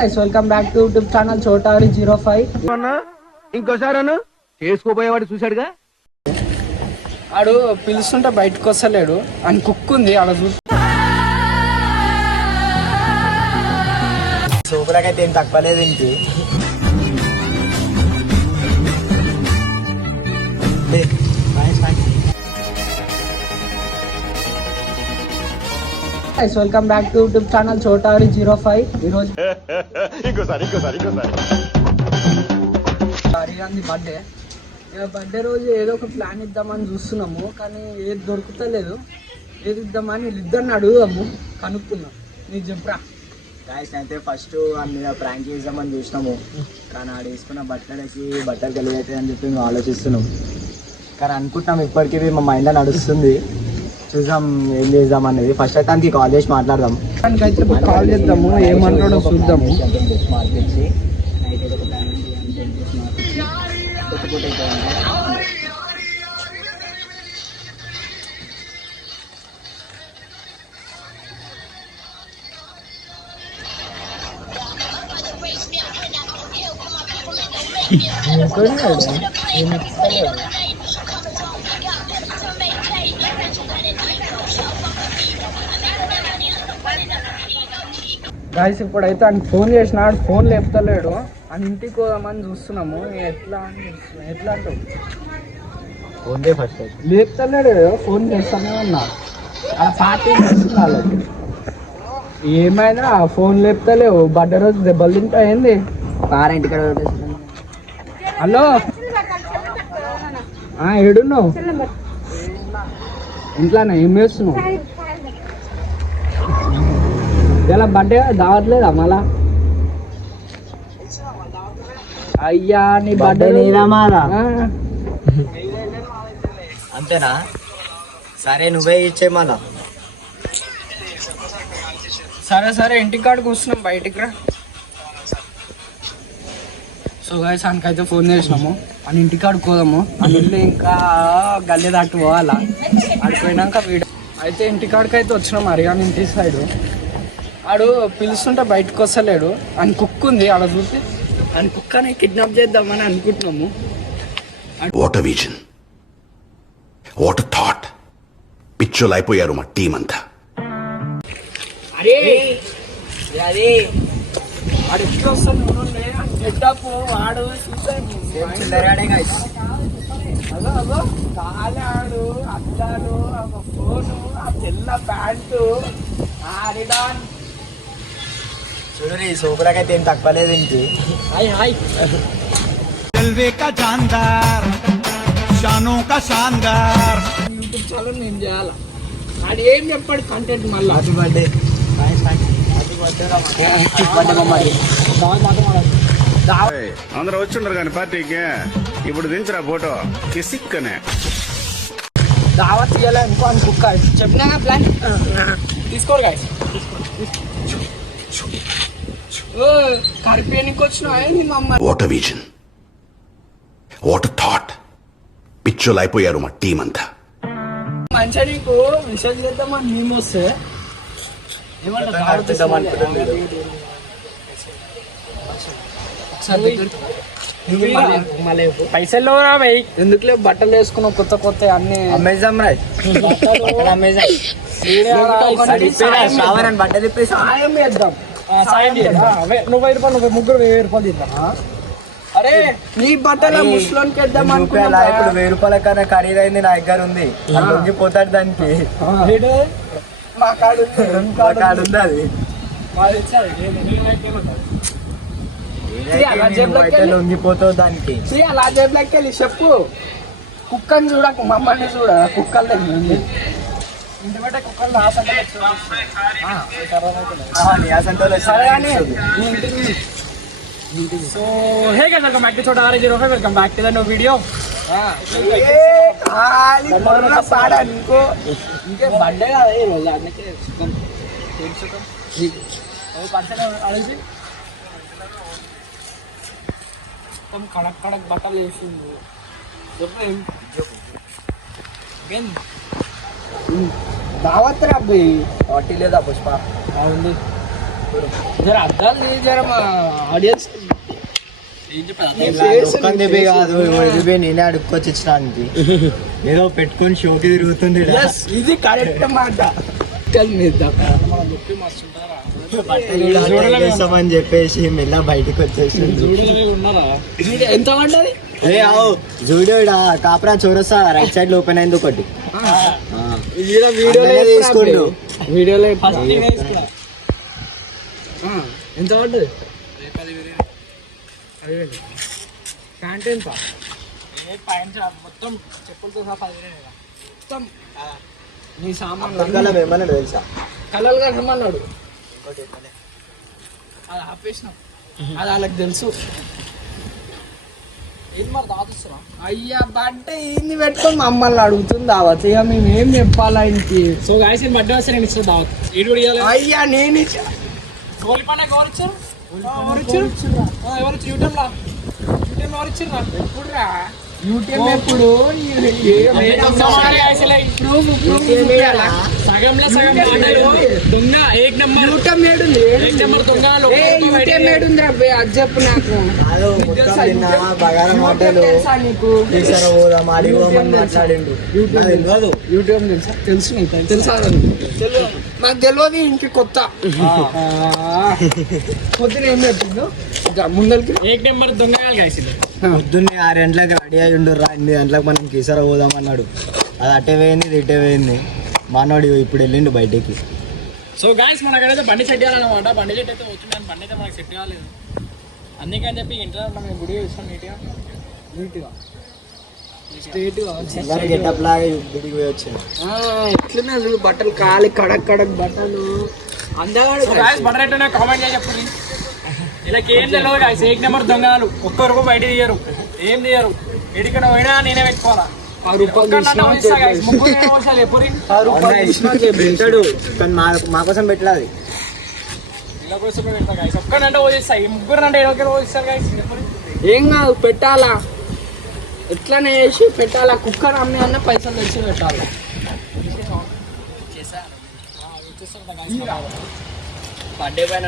Welcome back to YouTube channel చోటారి 05. ఇంకోసారి చేసుకోపోయేవాడు చూశాడుగా. ఆడు పిలుస్తుంటే బయటకు వస్తలేడు అని కుక్ ఉంది ఆడ సూపర్కైతే ఏం తక్కువ లేదు ఇంటి welcome back to YouTube channel చోటారి 05. ఈరోజు బర్త్డే బర్త్డే రోజు ఏదో ఒక ప్లాన్ ఇద్దామని చూస్తున్నాము, కానీ ఏది దొరుకుతలేదు. ఏది ఇద్దామని వీళ్ళిద్దరిని అడుగుదాము, కనుక్కుందాం. నీకు చెప్పరా గాయస్? అయితే ఫస్ట్ మీద ప్రాంక్ చేద్దామని చూసినాము, కానీ ఆడ వేసుకున్న బట్టలు కలిగైతే అని చెప్పి మేము ఆలోచిస్తున్నాం. కానీ అనుకుంటున్నాం ఇప్పటికీ మా మైండ్లో నడుస్తుంది. చూద్దాం ఏం చేద్దాం అనేది. ఫస్ట్ అయితే దానికి కాల్ చేసి మాట్లాడదాం. దానికైతే కాల్ చేద్దాము, ఏమంటాడో చూద్దాము. మార్కెట్స్ నైట్ ఏదో ఒక ప్లాన్ గాయస్ ఇప్పుడైతే ఆయన ఫోన్ చేసినాడు, ఫోన్ లేపుతలేడు. అని ఇంటికి పోదామని చూస్తున్నాము. ఎట్లా అంటావు? ఫోన్ ఫస్ట్ లేపుతలేడు, ఫోన్ చేస్తానే ఉన్నా. ఆ పార్టీ చేస్తున్నారు, ఏమైనా ఫోన్ లేపుతలేవు. బర్త్డే రోజు దెబ్బలు తింటా ఏంది? ఇంటికాడ హలో, ఏడున్నావు? ఇంట్లోనే ఏం చేస్తున్నావు? ఇలా బర్త్డే దావట్లేదా మళ్ళా? అయ్యా నీ బర్త్డే అంతేనా? సరే నువ్వే ఇచ్చే మళ్ళా. సరే ఇంటికాడికి వస్తున్నాం, బయటికి రా. సో గాయస్ ఆయనకైతే ఫోన్ చేసినాము, అని ఇంటికాడికి పోదాము. అని ఇల్లు ఇంకా గల్లీ దాటి పోవాలా. ఆడిపోయినాక వీడు అయితే ఇంటికాడికి అయితే వచ్చినాం, అరిగాని ఇంటి సైడు. ఆడు పిలుస్తుంటే బయటకు వస్తలేడు అని కుక్ ఉంది ఆడ చూసి. అని కుక్కని కిడ్నాప్ చేద్దామని అనుకుంటున్నాము. What a vision, what a thought. పిచ్చోలు అయిపోయారు మా టీం అంతా. అరే వాడు ఎట్లా వస్తాడు సెటప్, వాడు అదో కాలాడు, అద్దాలు, ఫోను, ఆ తెల్ల ప్యాంటు, ఆడిడాన్. చూడు సూపర్కైతే ఏం తక్కువ లేదు ఇంటి. హాయ్ యూట్యూబ్ ఛానల్ నేను చేయాలా? ఆడు ఏం చెప్పాడు కంటెంట్ మళ్ళీ. Happy birthday. అందరూ వచ్చిండ్రు కానీ పార్టీకి ఇప్పుడు దించరా ఫోటో కిసిక్కనే. దావత్ ఇవ్వలే అనుకో అని కుక్క చెప్పినా ప్లాన్ తీసుకోరు గాయస్. కరిపేనికి వచ్చినా మా అమ్మ. What a vision, what a thought. పిచ్చోలు అయిపోయారు మా టీం అంతా. మంచిగా నీకు విషయం చేద్దామని మేము వస్తే పైసలు రాబాయి ఎందుకులే. బట్టలు వేసుకున్నావు కొత్త కొత్త అన్ని అమెజాన్ బట్టలు తిప్పి సాయం చేద్దాం. నువ్వు 1000 రూపాయలు, నువ్వు ముగ్గురు 1000 రూపాయలు ఇద్దాం. అరే నీ బట్టల ముస్లోనికి వేద్దాం అనుకున్నా. ఇప్పుడు 1000 రూపాయల కన్నా ఖరీదైంది నా దగ్గర ఉంది. లొంగిపోతాడు దానికి. మా కాడు ఉంది అది. లొంగిపోతావు దానికి. అలా జేబులోకి వెళ్ళి చెప్పు. కుక్కని చూడకు, మమ్మల్ని చూడ. కుక్కలు ఇంటి బట్ట కుక్కలు so hey guys, welcome back to చోటారి 05. Welcome back to the new video. ఇంకే బర్త్డే కదా ఈ రోజు, అందుకే చికెన్ పర్సన్ అడిగి మొత్తం కడక్ బట్టలు వేసింది. దావత్ రా అబ్బాయి. పార్టీ లేదా పుష్ప? ఉంది జర అద్దాలు తీయి, జర మా ఆడియన్స్ కాదు ఇది నేనే అడుక్కొచ్చి ఇచ్చినానికి ఏదో పెట్టుకొని షోకి తిరుగుతుంది ఇది కరెక్ట్ మాట. చేస్తామని చెప్పేసి మెల్ల బయటకు వచ్చేసి ఎంత పడ్డది? జూడియోడా కాపరా చౌరస్తా రైట్ సైడ్ లో ఓపెన్ అయింది ఒకటి వీడియోలో తీసుకోండు. వీడియోలో ఎంత పడ్డది? ప్యాంట్ ఎంత? మొత్తం చెప్పులతో సహా 10,000 మొత్తం. నీ సామాన్లు ఏమన్నాడు తెలుసా? కలలు కట్టమన్నాడు. అది ఆపేసినాం, అది వాళ్ళకి తెలుసు. ఏది మరి దాచుస్తున్నా? అయ్యా బర్త్డే ఏంది పెట్టుకొని మమ్మల్ని అడుగుతుంది దావత్. ఇక మేము ఏం చెప్పాలా ఇంటి? సో గాయస్ నేను బర్త్డే వస్తే నేను ఇచ్చిన దావత్ ఏడు కూడా ఇవ్వాలి. అయ్యా నేను ఇచ్చా. గోలి పండుగ ఎవరు వచ్చారు? ఎవరు యూట్యూబ్లో ఎవరు ఇచ్చారు? ఎప్పుడురా యూట్యూబ్? ఎప్పుడు సగంలో సగం దొంగ ఏక్ నెంబర్ యూట్యూబ్ మేడుంది. ఏక్ నెంబర్ దొంగ యూట్యూబ్ మేడుంది రా అది చెప్పు నాకు. బగారం మాటలు నీకు మాట్లాడిండు యూట్యూబ్ తెలుసా? తెలుసు నీకు తెలుసా? నాకు తెలియదు, ఇంక కొత్త. పొద్దున ఏం చెప్పిండు ముందరికి? ఏక్ నెంబర్ దొంగ గాయస్. పొద్దున్నే 6 గంటలకు రెడీ అయి ఉండుర్రా, 8 గంటలకు మనం కీసర పోదాం అన్నాడు. అది అట్టే పోయింది, ఇది ఇట్టే పోయింది. మనోడు ఇప్పుడు వెళ్ళిండు బయటికి. సో గాయస్ మనకైతే బండి సెట్ చేయాలన్నమాట. బండి సెట్ అయితే వచ్చింది, బండి అయితే మనకి సెట్ కాలేదు. అందుకని చెప్పి ఇంట్లో మేము గుడి ఇస్తాం నీట్గా చిల్లర గెటప్ లాగా గుడికి పోయి వచ్చింది. ఎట్లున్నా చూడు బట్టలు, కాలి కడక్ కడక్ బట్టలు. అందగాడు బటర్ ఎట్లా కామెంట్ చేసి చెప్పండి. ఇలా ఏం తెలియదు గాయస్. ఏక్ నెంబర్ దొంగలు ఒక్కరు బయట తీయరు, ఏం తీయరు. ఎడికడ పోయినా నేనే పెట్టుకోవాలా. 10 రూపాయలు పెట్టాడు కానీ మా కోసం పెట్టలేదు. ఒక్కడంటే పోయిస్తాయి, ముగ్గురు అంటే ఎవరికైనా పోయిస్తారు గాయస్. ఏం కాదు, పెట్టాలా, ఎట్లనే వేసి పెట్టాలా. కుక్కర్ అమ్మే అన్న పైసలు తెచ్చి పెట్టాలా. బర్త్డే పైన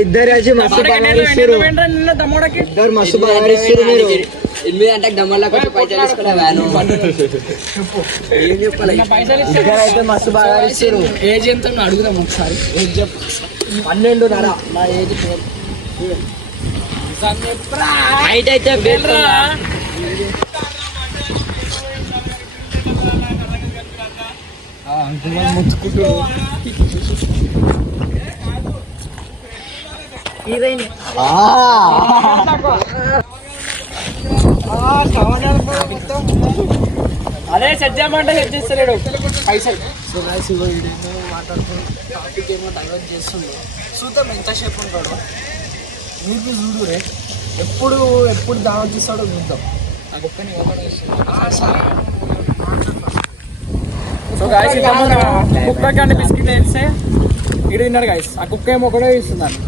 ఇద్దరు వచ్చి మస్తు పగారిస్తారు. ఇద్దరు మస్తు పగారిస్తారు. మీరు 8 గంటలకు దమ్మల్లోకి వచ్చి పైసలు తీసుకునేవాను. ఏం చెప్పాలి? ఇద్దరైతే మస్తు పగారిస్తారు. ఏజ్ ఎంత అడుగుదాం ఒకసారి. ఏజ్ చెప్పు. 12.5 నా ఏజ్. అయితే ముచ్చుకుంటూ అదే సెట్ చేయమంటే సెట్ చేస్తలేడు పైసలు. సో గాయ్స్ మాట్లాడుకుని టాపిక్ ఏమో డైవర్ట్ చేస్తుండో చూద్దాం ఎంతసేపు ఉంటాడు. మీకు చూడు రే, ఎప్పుడు దావత్ చేస్తాడో చూద్దాం. నాకు ఒక్కని సరే. సో గాయస్ కుక్కకి అంటే బిస్కెట్ వేస్తే ఇటు తిన్నాడు గాయస్. ఆ కుక్క ఏమో ఒకటే ఇస్తున్నాను.